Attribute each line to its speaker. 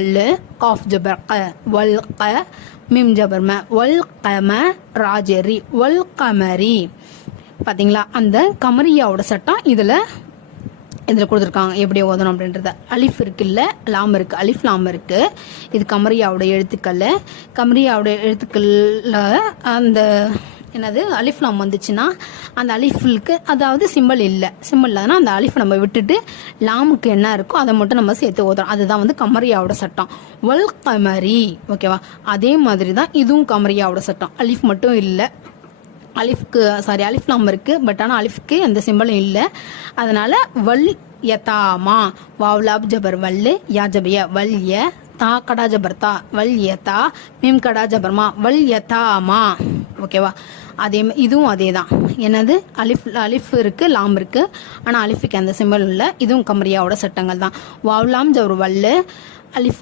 Speaker 1: வல்லு cough ஜபர் க வல் க மிம் ஜபர் ம வல் கம ராஜரி வல் கமரி பார்த்தீங்களா அந்த கமரியாவோட சட்டம் இதில் இதில் கொடுத்துருக்காங்க. எப்படி ஓதணும் அப்படின்றத. அலிஃப் இருக்குல்ல லாம் இருக்கு. அலிஃப் லாம் இருக்கு. இது கமரியாவோட எழுத்துக்கள். கமரியாவோட எழுத்துக்கள்ல அந்த என்னது அலிஃப்லாம் வந்துச்சுன்னா அந்த அலிஃபுக்கு அதாவது சிம்பிள் இல்லை. சிம்பிள் இல்லாதனா அந்த அலிஃப் நம்ம விட்டுட்டு லாமுக்கு என்ன இருக்கோ அதை மட்டும் நம்ம சேர்த்து ஓதுறோம். அதுதான் வந்து கமரியாவோட சட்டம். வல் கமரி ஓகேவா? அதே மாதிரி தான் இதுவும் கமரியாவோட சட்டம். அலிஃப் மட்டும் இல்லை. அலிஃப்க்கு சாரி அலிஃப் லாம் இருக்கு பட் ஆனால் அலிஃப்க்கு எந்த சிம்பலும் இல்லை. அதனால வல் யதாமா வாவ்லாப் ஜபர் வல்லு யாஜபிய வல் ய தா கடா ஜபர் தா வல் யதா மீம் கடா ஜபர்மா வல் யதாமா ஓகேவா? அதே இதுவும் அதே தான் என்னது? அலிஃப் அலிஃப் இருக்குது லாம் இருக்குது ஆனால் அலிஃபுக்கு அந்த சிம்பல் இல்லை. இதுவும் கமரியாவோட சட்டங்கள் தான் வாவ்லாம் ஒரு வல்லு. அலிஃப்